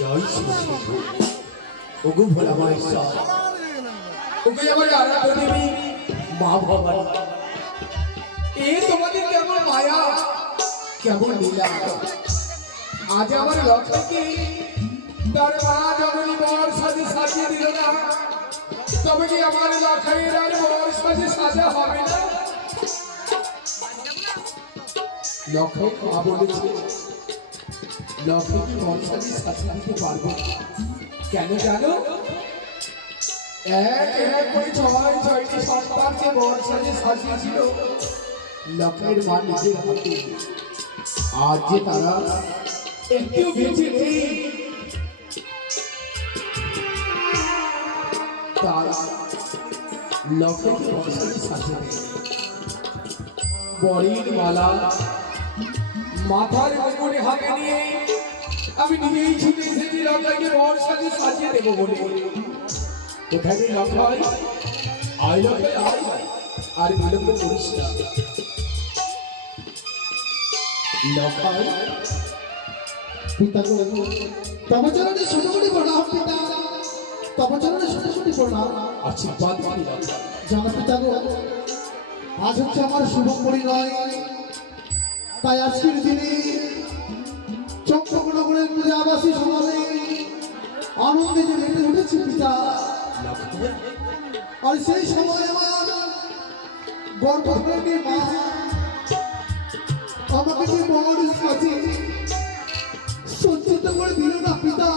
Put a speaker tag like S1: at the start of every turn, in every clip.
S1: জয় শ্রী শিবু ভোলা মহেশ্বর ওকে আমার আরাধ্য দেবী মা ভবানী এ তোমাদের কেমন মায়া কেমন লীলা আজ আমার লক্ষ্যকে তার মা জননী বর সাজে সাজিয়ে দিল না তবে কি আমার লক্ষ্যের আর বর সাজে সাজা হবে না লক্ষ্য মা বলেছে সাজে দিতে পারবে কেন জানো? এক এক করে ছয় ছয়টি সন্তানকে বর সাজে সাজিয়েছিল লক্ষ্যের মা হাতে। আজ যে তারা একটু বেঁচে নেই, তারা লক্ষ্যকে বর সাজে সাজিয়ে বরের মালা মাথার মুকুটে হাতে নিয়ে আমি নিজেই ছুটে এসেছি লক্ষ্যকে বর সাজে সাজিয়ে দেবো বলে। কোথায় লক্ষ্য আয় লক্ষ্য আয় আর বিলম্ব করিস
S2: করে প্রণাম পিতা আজ হচ্ছে আমার শুভ পরিণয় তাই আজকের দিনে চক্রনগরের পূজাবাসী সমাজে আনন্দে যে মেতে উঠেছে পিতা। আর সেই সময় আমার গর্ভধারণী মা আমাকে যে বড় সাথে সজ্জিত করে দিল না পিতা।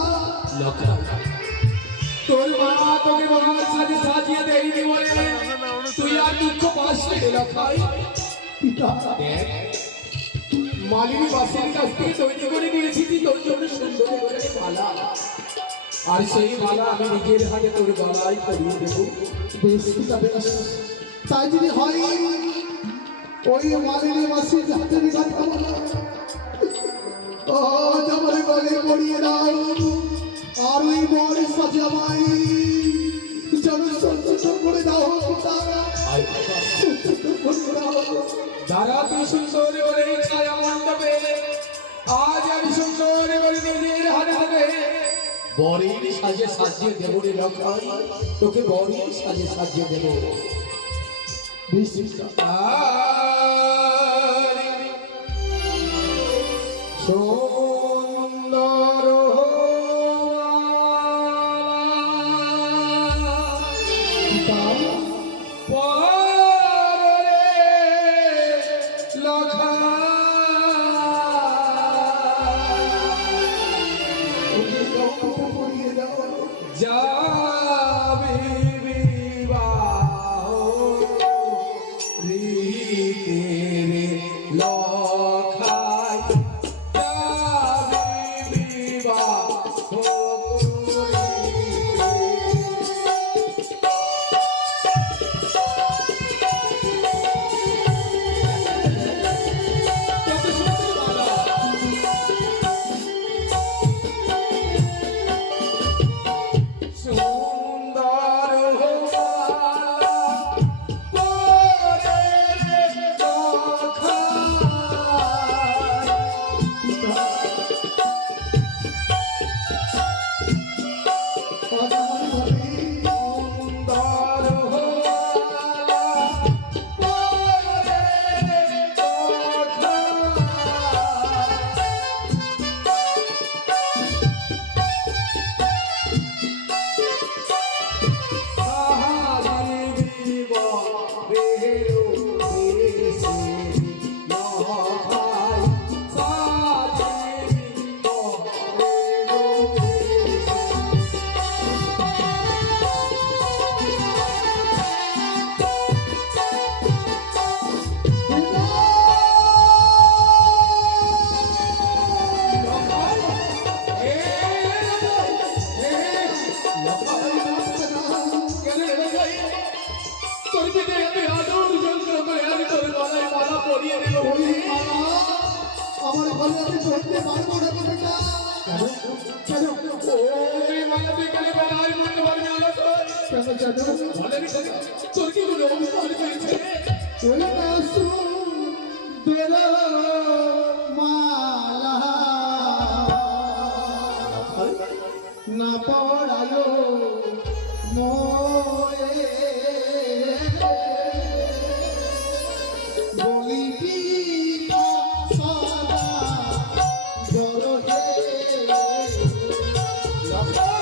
S1: তোর মা তোকে বাবার সাথে সাজিয়ে দেয়নি বলে তুই আর দুঃখ পাস
S2: পিতা
S1: মালিনী বাসের কাছ থেকে তৈরি করে নিয়েছি তোর জন্য সুন্দর করে মালা। আর সেই মালা আমি নিজের হাতে তোর গলায় পরিয়ে দেবো।
S2: বেশ তাই যদি হয়, ওই মালিনী মাসি হাতের কথা ও আমার গলে পড়িয়ে দাও। আর ওই বর আমায় যেন সজ্জিত করে দাও। করে দাও।
S1: যারা তুই সুন্দর করে ছায়া মণ্ডপে আজ আমি সুন্দর করে নিজের হাতে হাতে বরের সাজে সাজিয়ে দেবো রে লক্ষণ তোকে বরের সাজে সাজিয়ে দেবো।
S2: বেশ না সুন্দর মালা না পড়ালো মোরে সদা জরহে আমি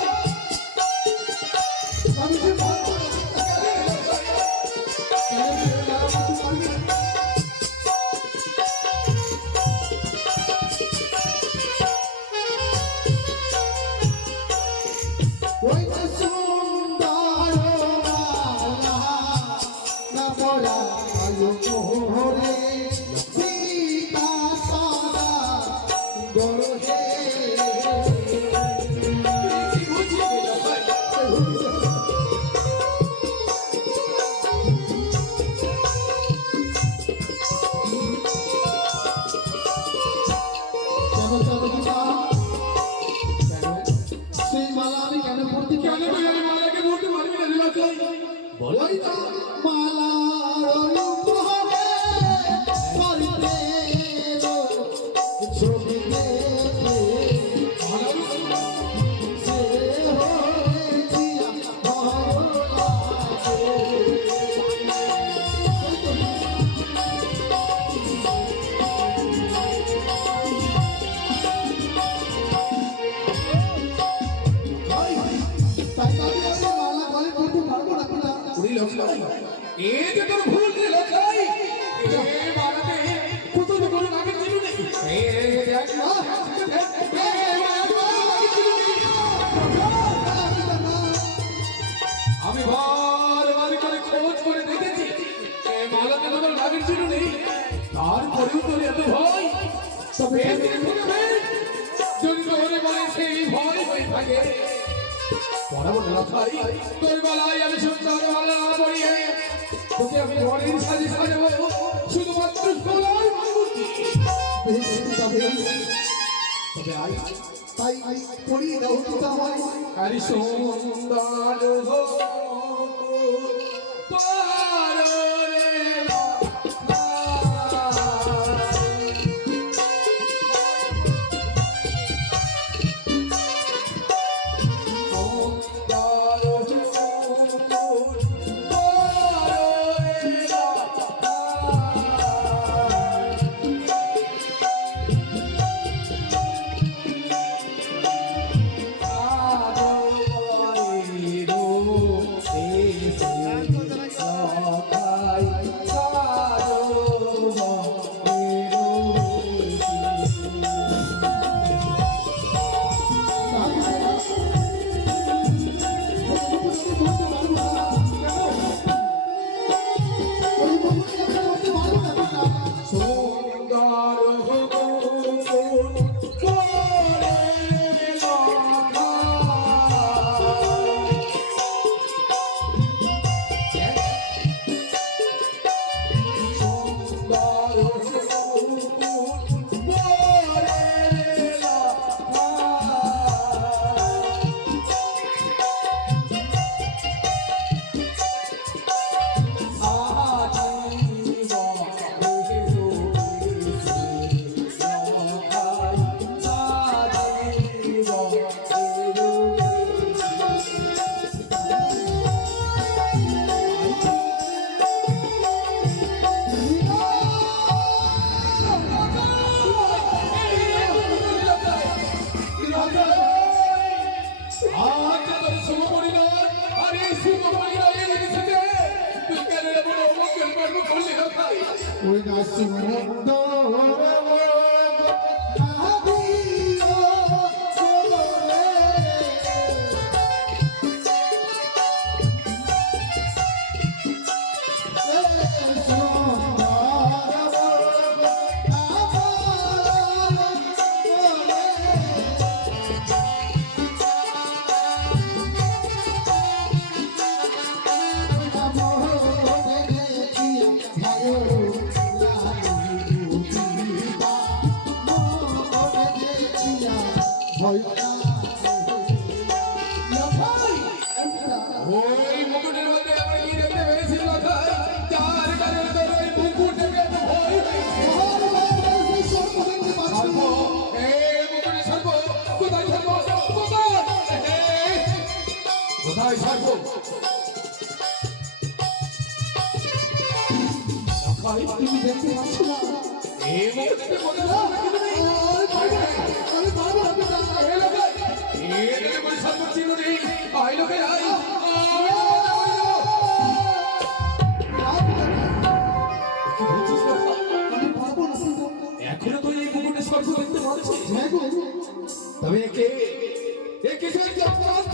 S2: কেন
S1: মালাতে তোমার নামের ছিল নেই। তারপরেও তোর এত ভয়। যদি তোরে বলে সেই ভয় হয়ে থাকে। পড়াবো না ভাই। তোর গলায় আমি সুন্দর মালা পরিয়ে তোকে আমি ঘরের সাজে সাজাবো। শুধুমাত্র সোনার মামুতি তবে আই
S2: তাই পড়িয়ে দাও পিতা আমায়।
S1: আরে সুন্দর হো পারে লখাই সর্ব। লখাই
S2: তুমি দেখতে পাচ্ছ না?
S1: এই মুহূর্তে বলে দাও
S2: আমি পারব না?
S1: এই লখাই, এই বলে সর্ব চিহ্ন নেই। আই লখাই, আই।
S2: না, না
S1: এখনও তো এই মুকুটে দেখতে পাচ্ছিস
S2: হ্যাঁ
S1: তবে একে এ কিসের কি অপরাধ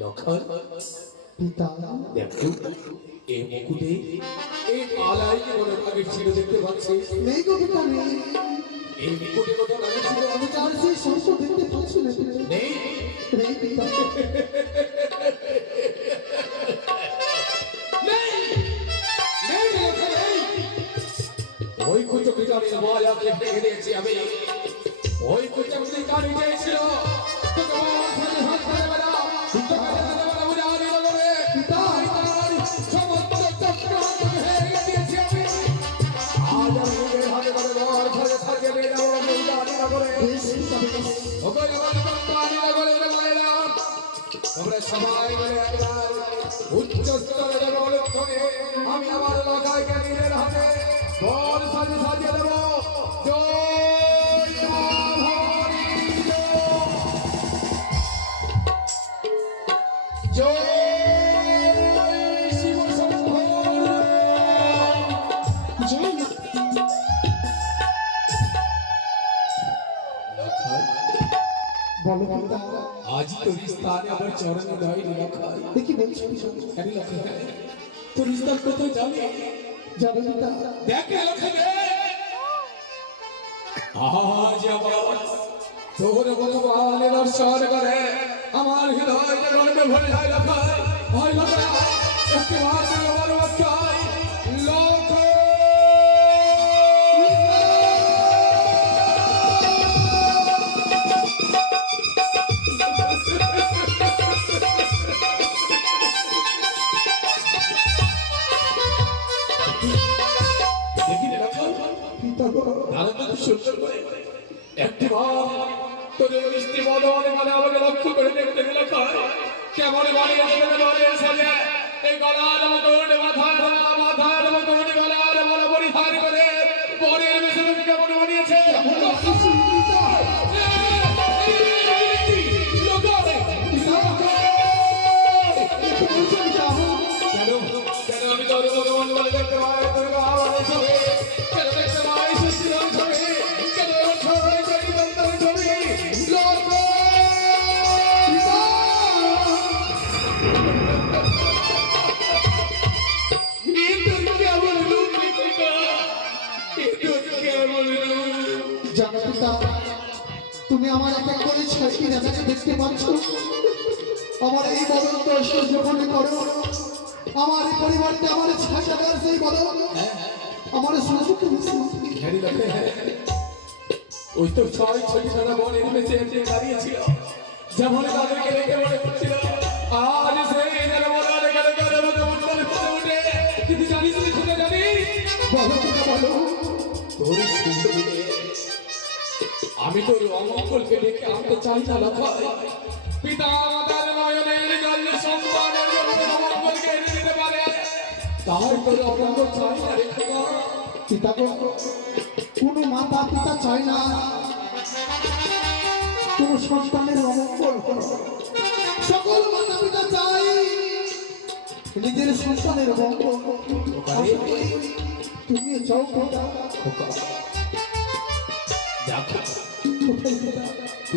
S1: লক্ষণ
S2: পিতা
S1: দেখো এই মুকুটে এই আলাই মনে আগের ছিল দেখতে পাচ্ছিস
S2: নেই গো পিতা নেই
S1: এই মুকুটে মতন আগে ছিল?
S2: আমি তার সেই শস্য দেখতে পাচ্ছি না। পিতা
S1: নেই।
S2: নেই পিতা।
S1: নেই। নেই লেখা নেই। ওই কুচকুচি আমি মায়াকে দেখে দিয়েছি আমি। ওই কুচকুচি কারি চেয়েছিল সবাই মিলে একবার উচ্চ স্তরে দেবো লক্ষ্যে আমি আমার লগাইকে নিজের হাতে বল সাজে সাজিয়ে দেবো জয়
S2: বলো পিতা
S1: আজ তোর স্থানে আমার চরণে দয় লখাই
S2: দেখি বলছো
S1: কেন লখাই তোর স্থান কোথায় যাবে
S2: যাবে পিতা
S1: দেখে লখাই আজ আমার তোর ভগবানের দর্শন করে। আমার হৃদয় গর্বে ভরে যায় লখাই হয় লখাই একটি মাত্র আমার লখাই কেমন বলে আসবে বলে
S2: সাজে তুমি আমার এক করে ছয়টি রাজাকে দেখতে পাচ্ছ? আমার এই বদল তো সহ্য করলে করো। আমার এই পরিবারটা আমার ছাড়ার সেই বদল। আমার
S1: ওই তো ছয় ছয় সারা বন এর এসে দাঁড়িয়েছিল। যেমন তাদেরকে দেখে মনে আজ সেই তোর সুন্দরীকে আমি তোর অমঙ্গলকে ডেকে আনতে চাই না লক্ষায় পিতা মাতার নয়নের জন্য অমঙ্গলকে এনে দিতে পারে। তাই তোর অমঙ্গল চাই না
S2: পিতা। কোনো মাতা পিতা চায় না। কোন সন্তানের অমঙ্গল সকল মাতা পিতা চাই। নিজের সন্তানের মঙ্গল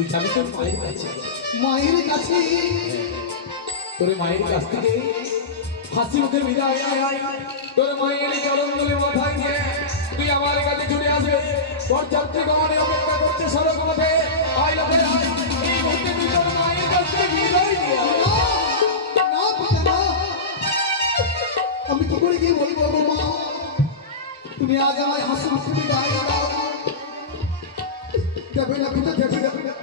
S1: যাবি তোর মায়ের কাছে। থেকে হাসি মুখে বিদায় তোর মায়ের চরণ তুলে মাথায় দিয়ে তুই আমার কাছে ছুটে আসবে যাত্রী গমনে অপেক্ষা করছে সড়ক পথে আয় লোকে আয়
S2: তুমি আজ আমায় হাসি মুখে বিদায় দাও দেবে না পিতা দেবে না?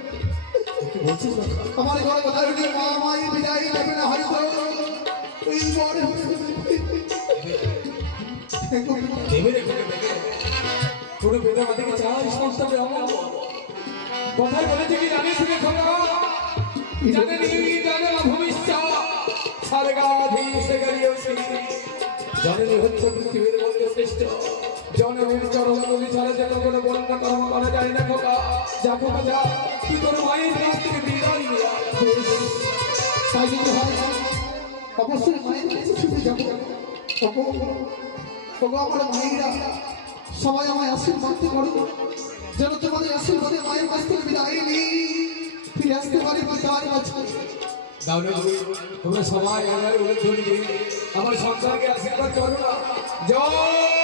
S2: আমার ঘরে কথা হইলে মা মায়ের বিদায় দেবে না হয়তো এই বড়
S1: দেবে রে। পুরো বেদা মাদিকে চাই সংস্থাবে অমল কথায় বলেছে কি জানিস রে খোকা জানে নি জানে ভবিষ্যৎ? গরিয়সী জননী হচ্ছে পৃথিবীর মধ্যে শ্রেষ্ঠ জননীর চরণ তুমি ছাড়া যেন কোনো বর্ণ কর্ম করা যায় না খোকা। যা খোকা, যা। তুই তোর মায়ের কাছ থেকে বিদায় নিয়ে
S2: তাই যদি হয় অবশ্যই মায়ের কাছে ছুটে যাব। ওগো আমার মায়েরা সবাই আমায় আশীর্বাদ করো। যেন তোমাদের আশীর্বাদে মায়ের কাছ থেকে বিদায় নিই। ফিরে আসতে পারি তার কাছে।
S1: তাহলে তোমরা সবাই আমার আমার সংসারকে আশীর্বাদ করো না। জয়!